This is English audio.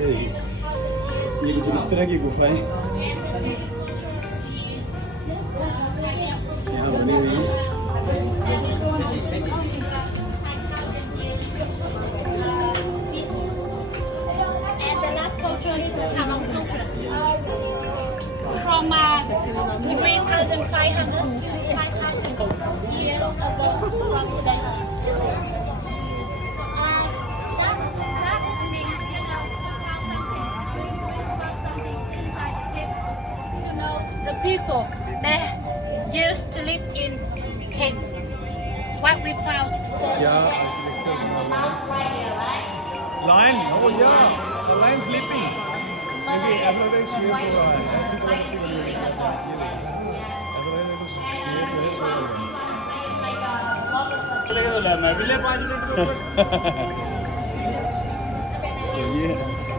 ये कुछ इस तरह की गुफाएं यहाँ बनी हुई हैं। And the last culture is the Tamang culture. From 3,500 to 5,000 years ago from today. That is mean, found something. We found something inside the cave to know the people that used to live in cave. What we found. Yeah, lion. Oh yeah, the lion sleeping. देखिए ऐसा लगता है शेर सो रहा है। ऐसी प्रवृत्ति बनी हुई है। ऐसा लगता है कुछ शेर जो है सो रहा है। मैं भी ले 5 मिनट तो ये है